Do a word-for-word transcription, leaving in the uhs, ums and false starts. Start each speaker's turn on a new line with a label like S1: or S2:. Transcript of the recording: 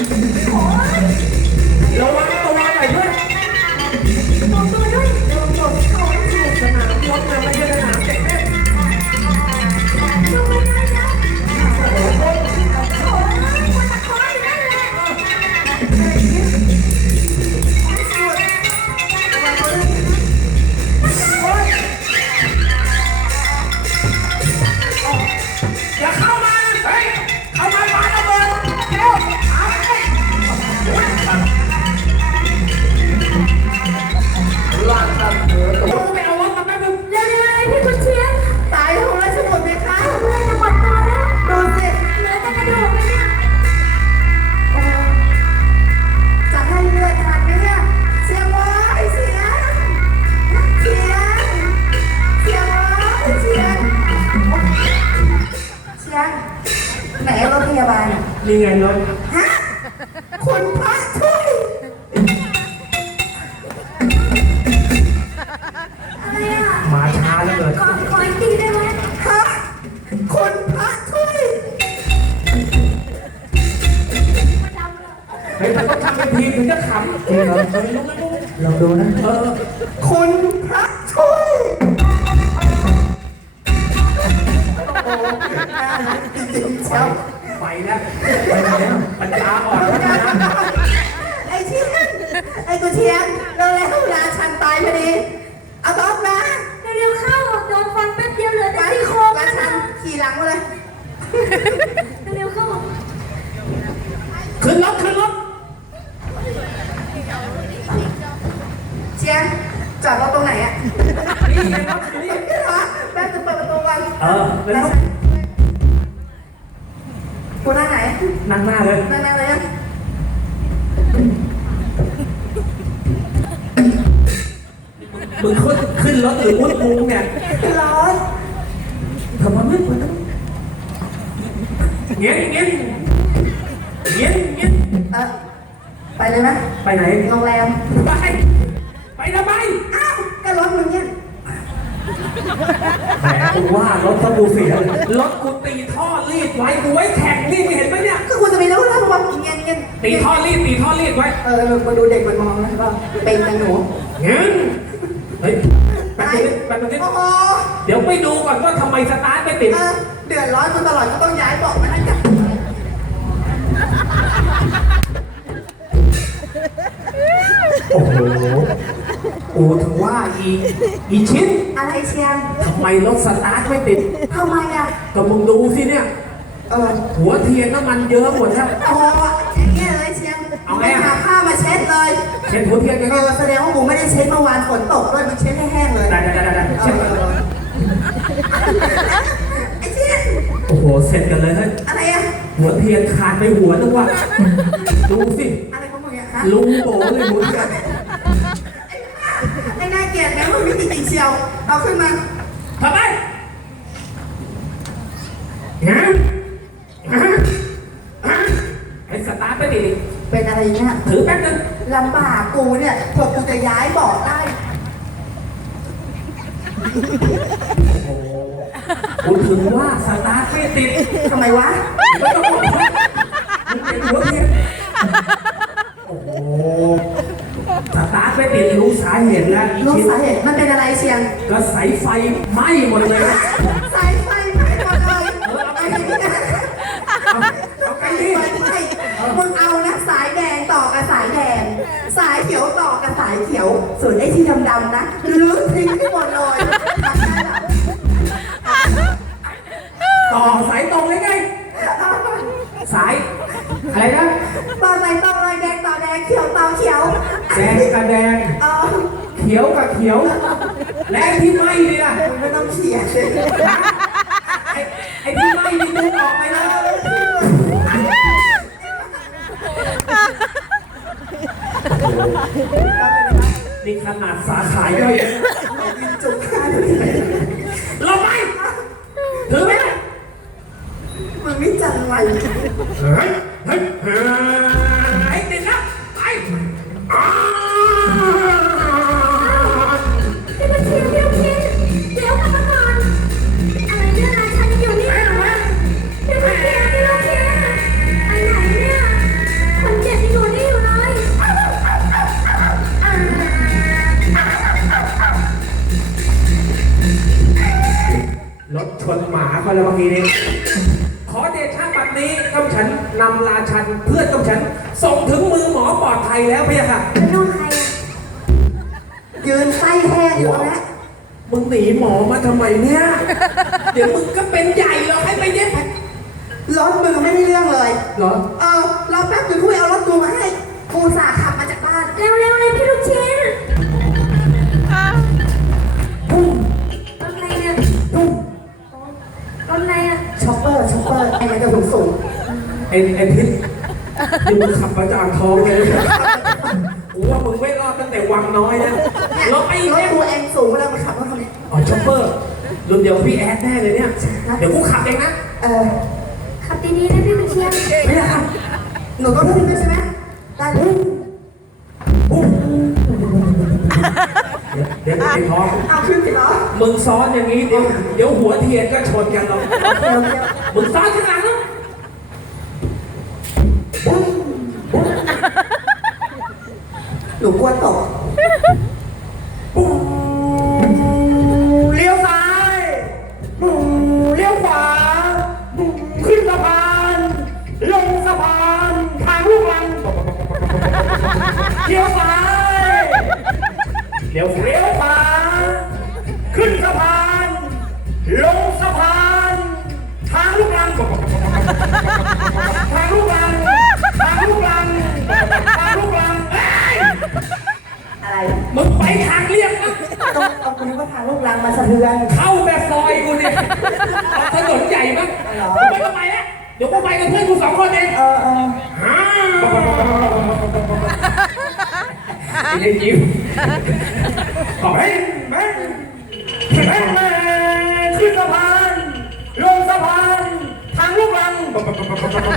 S1: โอ้ย
S2: ระวังตัวหน่อยเพื่อน
S1: มองตัวด้วยเดี๋ยวผมเขาสนุกสนานรถนะไม่ใช่สนามเด็กเล่นดูไม่ได้นะโอ้ยคนตะโกนอยู่นั่นแหละ
S2: อย่าเข้ามาเฮ้ยเข้ามาปาระเบิดเร็วเอาไปลากกันเถอะตัวไปเอารถมาแป๊บนึง
S1: เร็วๆเลยพี่คุณเชียนตายของราชบุตรไหมคะเพื่อนจะหมดตัวแล้วดูสิเหลือแต่กระดูกเลยเนี่ยโอ้จะให้เลือดทันไหมเนี่ยเสียงวายเสียงเสียงเสียงวายเสียงเสียงไหนรถพยาบาลอ่ะ
S2: นี่ไงรถ
S1: ฮะคุณพระช่วยอะไรอ่ะ
S2: มาช้าแล้วเลย
S1: ขอขออีกทีได้ไหมฮะคุณพระช่วย
S2: เฮ้ยแต่ต้องทำเป็นทีมถึงจะขำจริงเหรอลองดูนะเออ
S1: คุณพระช่วยโอ้จริงๆเชียว
S2: ไปแล้วไปแล้วปัญญาอ่อนแล้วนะ
S1: ไอ้เชียนไอ้กูเชียนเร็วๆเวลาฉันตายพอดีเอาต๊อกนะเร็วๆเข้าโดนฟันแป๊บเดียวเหลือแต่ซี่โครงแล้วฉันขี่หลังมาเลยเร็วๆเข้า
S2: ขึ้นรถขึ้นรถ
S1: เชียนจอดรถตรงไหนอ่ะ
S2: นี่ไงรถอยู่นี่
S1: แม่จะเปิดประตูกัน
S2: เออเป็นรถ
S1: กูนั่งไหน
S2: นั่งหน้าเลย
S1: นั่งนั่งเลยอ่ะ
S2: มึงขึ้นขึ้นรถหรือมุดมุ้งเนี่ย
S1: ร้อน
S2: ทำไมไม่ควรต้องเงี้ยเงี้ยเงี้ยเงี้ย
S1: เออไปเลยไหม
S2: ไปไหน
S1: โรงแรม
S2: ไปไปทำไม
S1: อ้าวก็รถมึงเนี่ย
S2: แหมกูว่ารถกูเสียรถกูตีท่อรีดไว้กูไว้แข่งนี่ไม่เห็นไหมเนี่ย
S1: ก็กูจะมีรู้แล้วว่าเงี้ยเงี้ย
S2: ตีท่อรีดตีท่อรีดไว้
S1: เออมาดูเด็กมันมองนะว่าเป็นกันหนู
S2: เงี้ยเฮ้ยแป๊บนึงแป๊บนึง
S1: โอ้โห
S2: เดี๋ยวไปดูก่อนว่าทำไมสตาร์ทไม่ติด
S1: เออเดือดร้อนมาตลอดก็ต้องย้ายเบาะมาให้จับ
S2: โอ้โหโอ้ถึงว่าอีอีชิ้น
S1: อะไรเชียง
S2: ทำไมรถสตาร์ทไม่ติด
S1: ทำไมอ่ะ
S2: ก็มึงดูสิเนี่ย
S1: เออ
S2: หัวเทียนน้ำมันเยอะหมดแล้ว
S1: โอ้โหอย่างเงี้ยเลยเชียง
S2: เอาไงอะ
S1: หาผ้ามาเช็ดเลย
S2: เช็ดหัวเทียนกัน
S1: เออแสดงว่ากูไม่ได้เช็ดเมื่อวานฝนตกด้วยมันเช็ดให้แห้งเลย
S2: ได้ได้ได้ได้
S1: เอ
S2: เช็ด
S1: อไอ้เชียง
S2: โอ้โหเสร็จกันเลยเฮ้ย
S1: อะไรอ่ะ
S2: หัวเทียนขาดไปหัวนึกว่าดูสิ
S1: อะไรของมึงอ่ะฮะ
S2: ลุงโป๋เลยหัวเทียน
S1: ไอ้น่าเกลียดแม่มึงไม่จริงๆเชียวเอาขึ้นมา
S2: ทำไมฮะฮะฮะไอ้สตาร์ทไม่ติดอีก
S1: เป็นอะไรเนี่ย
S2: ถือแป๊บนึง
S1: ลำบากกูเนี่ยเผื่อกูจะย้ายเบาะได้
S2: โอ้โหกูถึงว่าสตาร์ทไม่ติด
S1: ทำไมวะ
S2: ไม่ต้องบอกว่ามึงเป็นหัวเทียนโอ้โหสตาร์ทไม่ติดรู้สาเหตุแล้วอี
S1: รู้
S2: ชิ้น
S1: สาเหตุมันเป็นอะไรเชียง
S2: ก็สายไฟไหม้หมดเลย
S1: สายไฟไหม้หมดเลยไอ้นี่นะ
S2: เอาเอาไปดิ
S1: ไฟไหม้มึงเอานะสายแดงต่อกับสายแดง สายเขียวต่อกับสายเขียว ส่วนไอ้ที่ดำๆนะลื้อทิ้งให้หมดเลยมันนั่นแหละ
S2: ต่อสายตรงเลยไงสายอะไรนะ
S1: ต่อสายต่อเลยแดงต่อแดงเขียวต่อเขียว
S2: แดงกับแดง
S1: เออ
S2: เขียวกับเขียว และไอ้ที่ไหม้นี่ล่ะ
S1: มึงไม่ต้องเขียนเลย
S2: ไอ้ไอ้ที่ไหม้นี่ดึงออกไปนะนี่ขนาดสาขาย่อย
S1: จุกขาดูดิ
S2: เราไปถือไหม
S1: มึงไม่จังไร
S2: เฮ้ยเฮ้ยเฮ้ยไอ้ติดนะไปอ้า
S1: พี่มาเชียร์พี่มาเชียร์เดี๋ยวกลับมาก่อนอะไรเนี่ยนายฉันอยู่นี่เหรอวะพี่มาเชียร์พี่มาเชียร์ไปไหนเนี่ยคน
S2: รถชนหมาเขาแล้วเมื่อกี้นี้ขอเดชะบัดนี้ต้องฉันนำราชันเพื่อนต้องฉันส่งถึงมือหมอปลอดภัยแล้วพี่ค่ะ
S1: เป็นน้องใครอ่ะยืนไส้แห้งอยู่แล้ว
S2: มึงหนีหมอมาทำไมเนี่ย เดี๋ยวมึงก็เป็นใหญ่หรอกให้ไปเย็บ
S1: รถมึงไม่ได้เรื่องเลย
S2: เหรอ
S1: เออเราแป๊บนึงคุยเอารถกูมาให้กูสาขับมาจากบ้านเร็วเร็วเลยพี่ลูกชิ้นปุ้มรถอะไรเนี่ยปุ้มรถอะไรอ่ะช็อปเปอร์ช็อปเปอร์ไอ้มันจะสูงสูง
S2: ไอ้ไอ้พิษนี่มึงขับประจานทองเลยกูว่ามึงไม่รอดตั้งแต่วังน้อยนะรถไอ้
S1: รถ
S2: เนี่ย
S1: กูเองสูงเวลามันขับรถคันนี้
S2: อ๋อช็อปเปอร์รุ่นเดียวกับพี่แอดแน่เลยเนี่ย เดี๋ยวกูขับเองนะ
S1: เออขับดีๆนะพี่ลูกชิ้นไม่ได้ครับหนูก็พูดด้วยใช่ไหมได้เลย
S2: เดี๋ยวเดี๋ยวไอ้ท้อง
S1: เอาขึ้นสิเหรอ
S2: มึงซ้อนอย่างนี้เดี๋ยวเดี๋ยวหัวเทียนก็ชนกันเรามึงซ้อนข้างหลังแล้ว
S1: หนูกลัวตก
S2: เลี้ยวซ้ายเลี้ยวขวาขึ้นสะพานลงสะพานทางลูกรังเลี้ยวซ้ายเลี้ยวเลี้ยวขวาขึ้นสะพานลงสะพานทางลูกรังทางลูกรังทางลูกรังทางลูกรังเอ้ย
S1: อะไร
S2: มึงไปทางเรียบนะ
S1: ต้องเอาคุณว่าพาลูกรังมาสะเทือน
S2: เข้าแบบซอยกูเนี่ยเอาถนนใหญ่มั้ง
S1: เหรอ
S2: กูไม่ต้องไปแล้วเดี๋ยวกูไปกับเพื่อนกูสองคนเอง
S1: เออเออ
S2: ฮ่าไอ้เด็กยิ้มขอให้แม่แม่แม่ขึ้นสะพานลงสะพานทางลูกรัง